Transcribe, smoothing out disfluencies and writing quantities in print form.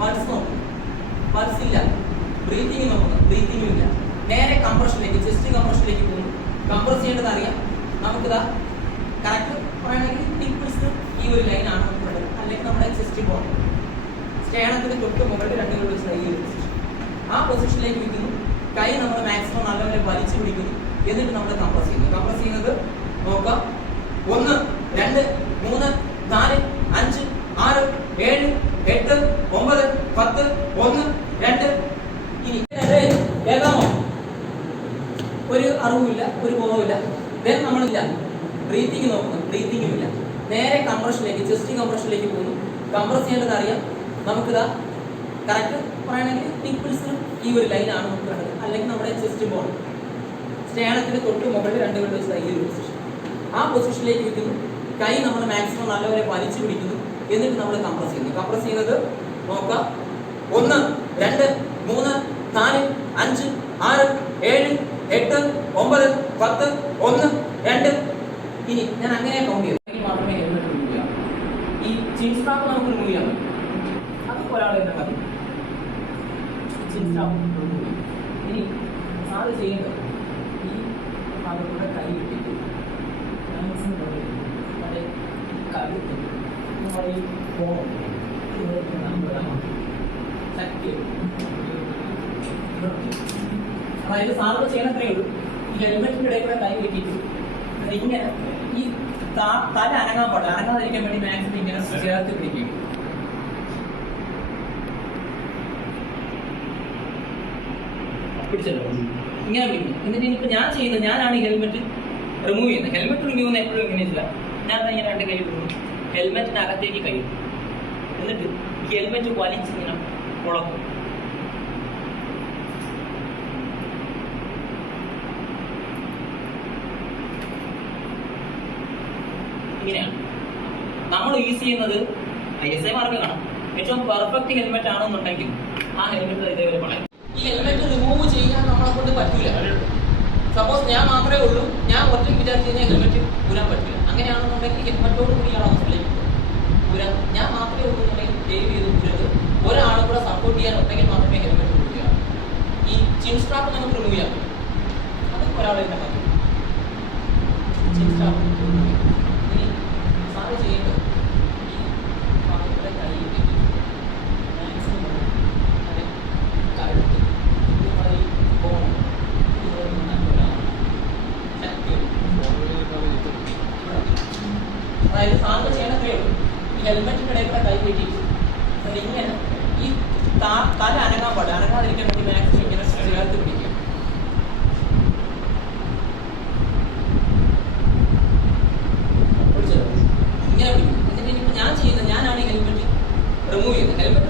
Pulse നോക്കുന്നു, pulse ഇല്ല. Breathing നോക്കുന്നു, ബ്രീത്തിങ്ങും ഇല്ല. നേരെ കംപ്രഷനിലേക്ക്, ചെസ്റ്റ് കംപ്രഷനിലേക്ക് പോകുന്നു. കംപ്രസ് ചെയ്യേണ്ടത് അറിയാം. നമുക്കിതാ കറക്റ്റ് പറയുകയാണെങ്കിൽ നിപ്പിൾസ് ഈ ഒരു ലൈനാണ് നമുക്ക് വേണ്ടത്. അല്ലെങ്കിൽ നമ്മുടെ ചെസ്റ്റ് ബോൺ സ്റ്റേണത്തിന് തൊട്ട് മുകളിൽ രണ്ട് കൈ വെച്ച് ഈ ഒരു പൊസിഷൻ, ആ പൊസിഷനിലേക്ക് വയ്ക്കുന്നു. കൈ നമ്മൾ മാക്സിമം നല്ലപോലെ വലിച്ചു പിടിക്കുന്നു. എന്നിട്ട് നമ്മൾ കംപ്രസ് ചെയ്യുന്നു. കംപ്രസ് ചെയ്യുന്നത് നോക്കാം. 1 2 3 4 5 6 7 8 9 10 1 2. ഇനി കേൾക്കാമോ? ഒരു അറിവുമില്ല, ഒരു ബോധവുമില്ല. ദെൻ നമ്മളില്ല ബ്രീത്തിങ് നോക്കുന്നു, ബ്രീത്തിങ്ങും ഇല്ല. നേരെ കംപ്രഷനിലേക്ക്, ചെസ്റ്റ് കംപ്രഷനിലേക്ക് പോകുന്നു. കംപ്രസ് ചെയ്യേണ്ടത് അറിയാം. നമുക്കിതാ കറക്റ്റ് പറയണമെങ്കിൽ നിപ്പിൾസ് ഈ ഒരു ലൈനാണ് നമുക്ക് വേണ്ടത്. അല്ലെങ്കിൽ നമ്മുടെ ചെസ്റ്റ് ബോൺ സ്റ്റേണത്തിന് തൊട്ട് മുകളിൽ രണ്ട് കൈ വെച്ച് ഈ ഒരു പൊസിഷൻ, ആ പൊസിഷനിലേക്ക് വയ്ക്കുന്നു. കൈ നമ്മൾ മാക്സിമം നല്ലപോലെ വലിച്ചു പിടിക്കുന്നു. എന്നിട്ട് നമ്മൾ കംപ്രസ് ചെയ്യുന്നു. കംപ്രസ് ചെയ്യുന്നത് നോക്കാം. 1 2 3 4 5 6 7 8 9 10 1 2. ഇനി ഞാൻ അങ്ങനെ കൗണ്ട് ചെയ്തു മാത്രമേ ഹെൽമെറ്റ് റിമൂവ് ചെയ്യാം. ഈ ചിൻ സ്ട്രാപ്പ് നമുക്ക് റിമൂവ് ചെയ്യാം. അത് ഒരാൾ തന്നെ മതി. ചിൻ സ്ട്രാപ്പ് റിമൂവ് ചെയ്യും. ഇനി സാറ് ചെയ്യുന്നത് ഈ ഭാഗത്തൂടെ കൈ ഇട്ടിട്ട് നമ്മുടെ കഴുത്ത് നമ്മുടെ ഈ ഫോൺ അതായത് സാറിന് ചെയ്യണത്രേ ഉള്ളൂ. ഈ ഹെൽമെറ്റിന്റെ ഇടയിൽ കൂടെ കൈ വെട്ടിയിട്ട് ഇങ്ങനെ ഈ തല അനങ്ങാൻ പാടില്ല. അനങ്ങാതിരിക്കാൻ വേണ്ടി മാക്സിമം ഇങ്ങനെ ചേർത്ത് പിടിക്കും. പിടിച്ചല്ലോ, ഇങ്ങനെ പിടിക്കും. എന്നിട്ട് ഇനിയിപ്പോൾ ഞാൻ ചെയ്യുന്നത്, ഞാനാണ് ഈ ഹെൽമെറ്റ് റിമൂവ് ചെയ്യുന്നത്. ഹെൽമെറ്റ് റിമൂവ് ചെയ്യുന്ന എപ്പോഴും ഇങ്ങനെയില്ല. ഞാൻ ഇങ്ങനെ രണ്ട് കൈ ഇടുന്നു, ഹെൽമെറ്റിനകത്തേക്ക് കൈ ഇടും. എന്നിട്ട് ഈ ഹെൽമെറ്റ് വലിച്ചിങ്ങനെ ഉളക്കും. ഇങ്ങനെയാണ് നമ്മൾ യൂസ് ചെയ്യുന്നത്. ISI മാർക്ക് കാണാം. ഏറ്റവും പെർഫെക്റ്റ് ഹെൽമെറ്റ് ആണെന്നുണ്ടെങ്കിൽ ആ ഹെൽമെറ്റ് ഇതേപോലെ പറയാം. ഈ ഹെൽമെറ്റ് റിമൂവ് ചെയ്യാൻ നമ്മളെ കൊണ്ട് പറ്റില്ല. സപ്പോസ് ഞാൻ മാത്രമേ ഉള്ളൂ, ഞാൻ ഒറ്റയ്ക്ക് വിചാരിച്ച് കഴിഞ്ഞാൽ ഹെൽമെറ്റ് ഊരാൻ പറ്റില്ല. അങ്ങനെയാണെന്നുണ്ടെങ്കിൽ ഹെൽമെറ്റോട് കൂടിയാണ് അവസ്ഥയിലേക്ക് ഊരാൻ. ഞാൻ മാത്രമേ ഉള്ളൂ എന്നുണ്ടെങ്കിൽ ദയവ് ചെയ്ത് ഊരത്. ഒരാളും കൂടെ സപ്പോർട്ട് ചെയ്യാൻ ഉണ്ടെങ്കിൽ മാത്രമേ ഹെൽമെറ്റ് ഊരുക. ഈ ചിൻ സ്ട്രാപ്പ് നമുക്ക് റിമൂവ് ചെയ്യാൻ പറ്റും. അത് ഒരാളെ തന്നെ മതി. ചിൻ സ്ട്രാപ്പ് സാറ് ചെയ്യുന്നത് ഈ ഭാഗത്തുള്ള കൈ മാക്സിമം കഴുത്ത് ഈ ബോൺ അതായത് സാറിന് ചെയ്യണത്രേ ഉള്ളൂ. ഈ ഹെൽമെറ്റിന്റെ ഇടയിൽ കൂടെ കൈ കെട്ടിയിട്ട് ഇങ്ങനെ ഈ തല അനങ്ങാൻ പാടില്ല. അനങ്ങാതിരിക്കാൻ വേണ്ടി മാക്സിമം ഇങ്ങനെ ചേർത്ത് പിടിക്കുക. ഇങ്ങനെ പിടിക്കും. എന്നിട്ട് ഇനിയിപ്പോൾ ഞാൻ ചെയ്യുന്നത്, ഞാനാണ് ഈ ഹെൽമെറ്റ് റിമൂവ് ചെയ്യുന്നത്. ഹെൽമെറ്റ്